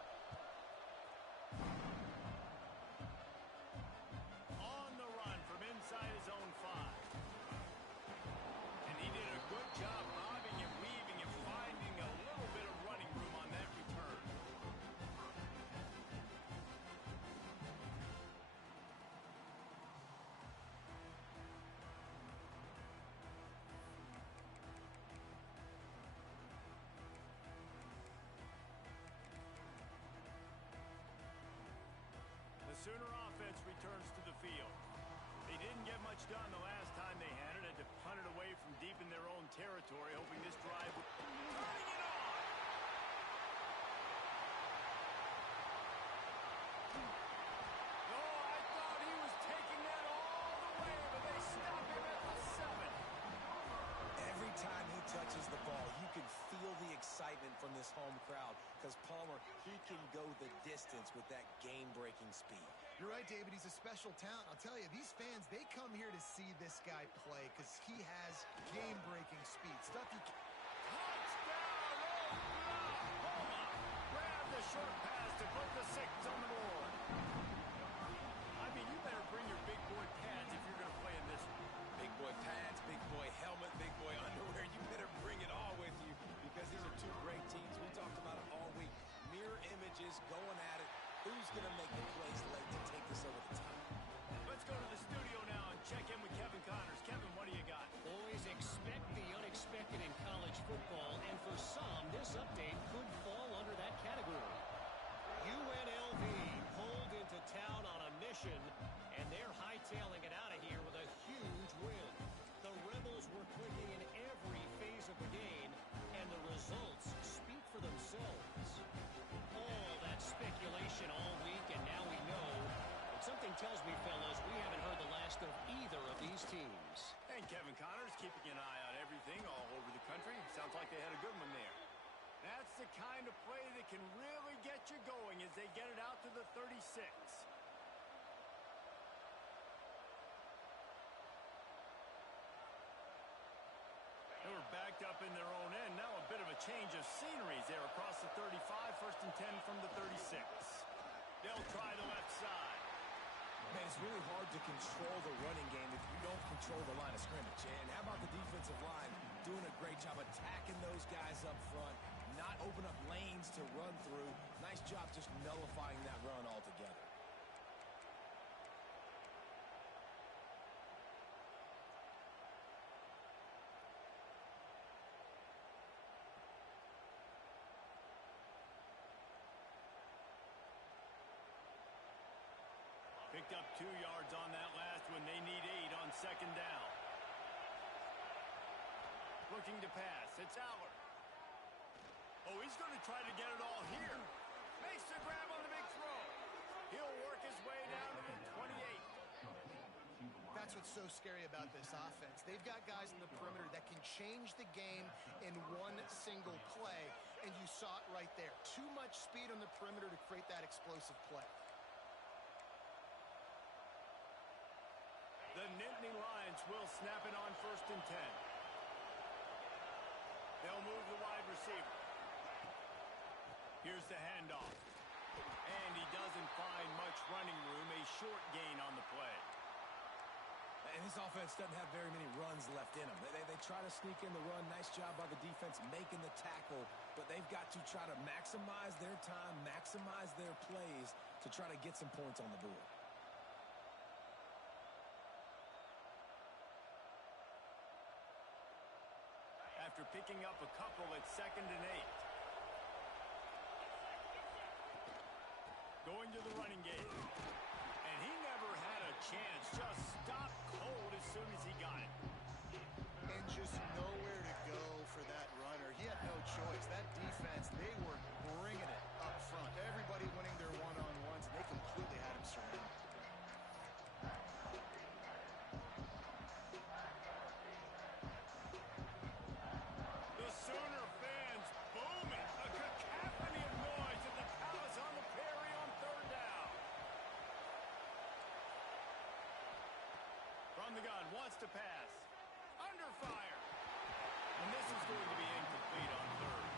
On the run from inside his own 5. And he did a good job bobbing and weaving and finding a little bit of running room on that return. The Sooner offense returns to the field. They didn't get much done the last time they had it. Had to punt it away from deep in their own territory, hoping this drive would... Turning it on! Oh, I thought he was taking that all the way, but they stop him at the 7. Every time he touches the ball, you can feel the excitement from this home crowd because Palmer, he can go the distance with that game-breaking speed. You're right, David. He's a special talent. I'll tell you, these fans, they come here to see this guy play because he has game-breaking speed. Stuff you can't... Touchdown, Oklahoma! Grab the short pass to put the 6 on the board. I mean, you better bring your big boy pads if you're going to play in this one. Big boy pads, big boy helmet, big boy underwear. You better bring it all with you because these are two great teams. We talked about it all week. Mirror images, going at it. Who's going to make the plays late to take this over the top? Let's go to the studio now and check in with Kevin Connors. Kevin, what do you got? Boys, expect the unexpected in college football, and for some, this update could fall under that category. UNLV pulled into town on a mission, and they're hightailing it out of here with a huge win. The Rebels were clicking in every phase of the game, and the results speak for themselves. All that speculation all week, and now we know. But something tells me, fellas, we haven't heard the last of either of these teams. And Kevin Connors keeping an eye on everything all over the country. Sounds like they had a good one there. That's the kind of play that can really get you going as they get it out to the 36. They were backed up in their own end. Now a bit of a change of sceneries there across the 35. 1st and 10 from the 36. They'll try the left side. Man, it's really hard to control the running game if you don't control the line of scrimmage. And how about the defensive line doing a great job attacking those guys up front, not open up lanes to run through. Nice job just nullifying that run altogether. Picked up 2 yards on that last one. They need 8 on 2nd down. Looking to pass. It's Allard. Oh, he's going to try to get it all here. Makes the grab on the big throw. He'll work his way down to the 28. That's what's so scary about this offense. They've got guys in the perimeter that can change the game in one single play, and you saw it right there. Too much speed on the perimeter to create that explosive play. The Nittany Lions will snap it on 1st and 10. They'll move the wide receiver. Here's the handoff. And he doesn't find much running room. A short gain on the play. And this offense doesn't have very many runs left in them. They try to sneak in the run. Nice job by the defense making the tackle. But they've got to try to maximize their time, maximize their plays to try to get some points on the board. After picking up a couple at 2nd and 8. Going to the running game. And he never had a chance. Just stopped cold as soon as he got it. And just nowhere to go for that runner. He had no choice. That defense, they were bringing it up front. Everybody winning their one-on-ones. From the gun, wants to pass. Under fire. And this is going to be incomplete on third.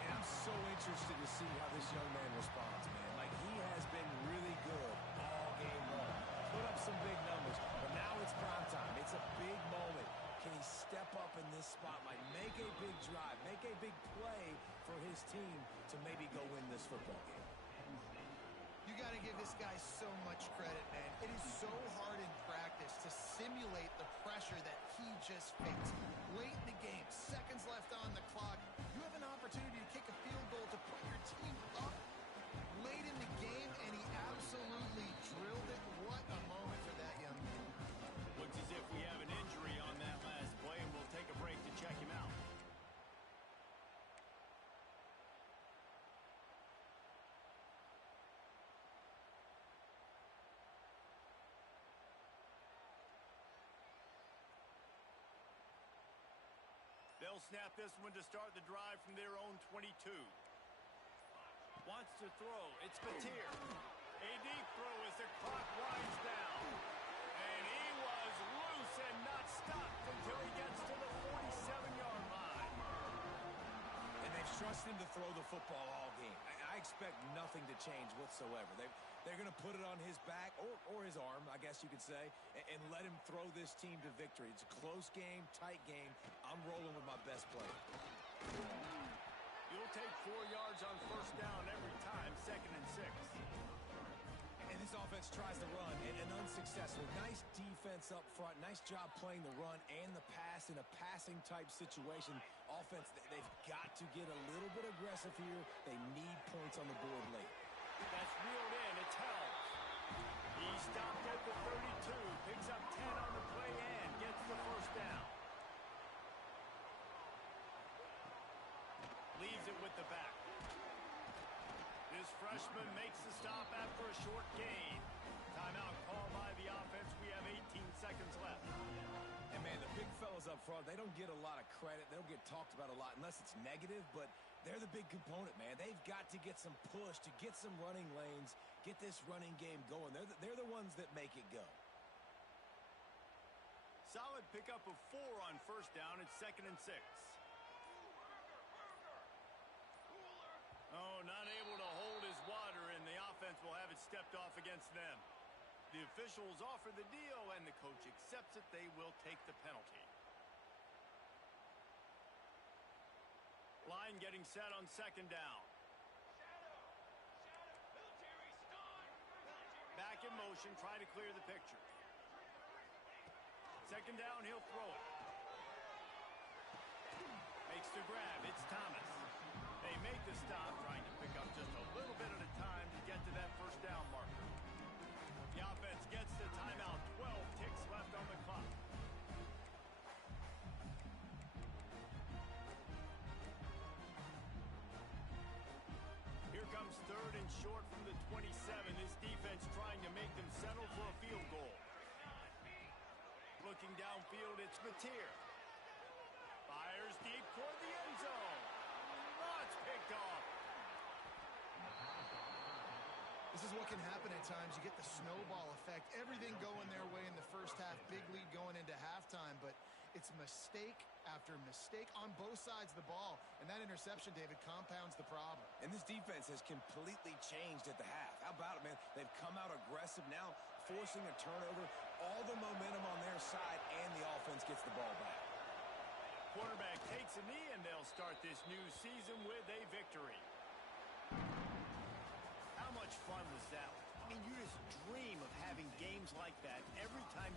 And I'm so interested to see how this young man responds, man. Like, he has been really good all game long. Put up some big numbers, but now it's prime time. It's a big moment. Can he step up in this spotlight, make a big drive, make a big play for his team to maybe go win this football game? You got to give this guy so much credit, man. It is so hard in practice to simulate the pressure that he just faced. Late in the game, seconds left on the clock, you have an opportunity to kick a field goal to put your team up late in the game, and he absolutely drilled it. What a moment for that young man. Looks as if we have an injury on that last play, and we'll take a break to check him out. They'll snap this one to start the drive from their own 22. Wants to throw. It's Mateer. A deep throw as the clock winds down. And he was loose and not stopped until he gets to the 47-yard line. And they've trusted him to throw the football all game. I expect nothing to change whatsoever. They're going to put it on his back, or his arm, I guess you could say, and let him throw this team to victory. It's a close game, tight game. I'm rolling with my best player. You'll take 4 yards on first down every time, 2nd and 6. And this offense tries to run, and unsuccessful. Nice defense up front. Nice job playing the run and the pass in a passing-type situation. Offense, they've got to get a little bit aggressive here. They need points on the board late. That's reeled in. It's held. He stopped at the 32, picks up 10 on the play and gets the first down. Leaves it with the back. This freshman makes the stop after a short gain. Timeout called by the offense. We have 18 seconds left. And, man, the big fellas up front, they don't get a lot of credit. They don't get talked about a lot unless it's negative, but they're the big component, man. They've got to get some push to get some running lanes, get this running game going. They're the ones that make it go. Solid pickup of 4 on first down. It's 2nd and 6. Oh, not able to hold his water, and the offense will have it stepped off against them. The officials offer the deal, and the coach accepts it. They will take the penalty. Line getting set on 2nd down. Back in motion, try to clear the picture. 2nd down, he'll throw it. Makes the grab, it's Thomas. They make the stop, trying to pick up just a little bit at a time to get to that first down marker. The offense gets the timeout, 12 ticks left on the clock. Here comes 3rd and short from the 27. This defense trying to make them settle for a field goal. Looking downfield, it's Mateer. Fires deep toward the end zone. Oh, it's picked off. This is what can happen at times. You get the snowball effect. Everything going their way in the first half. Big lead going into halftime, but it's mistake after mistake on both sides of the ball. And that interception, David, compounds the problem. And this defense has completely changed at the half. How about it, man? They've come out aggressive now, forcing a turnover. All the momentum on their side, and the offense gets the ball back. Quarterback takes a knee, and they'll start this new season with a victory. How much fun was that? I mean, you just dream of having games like that every time you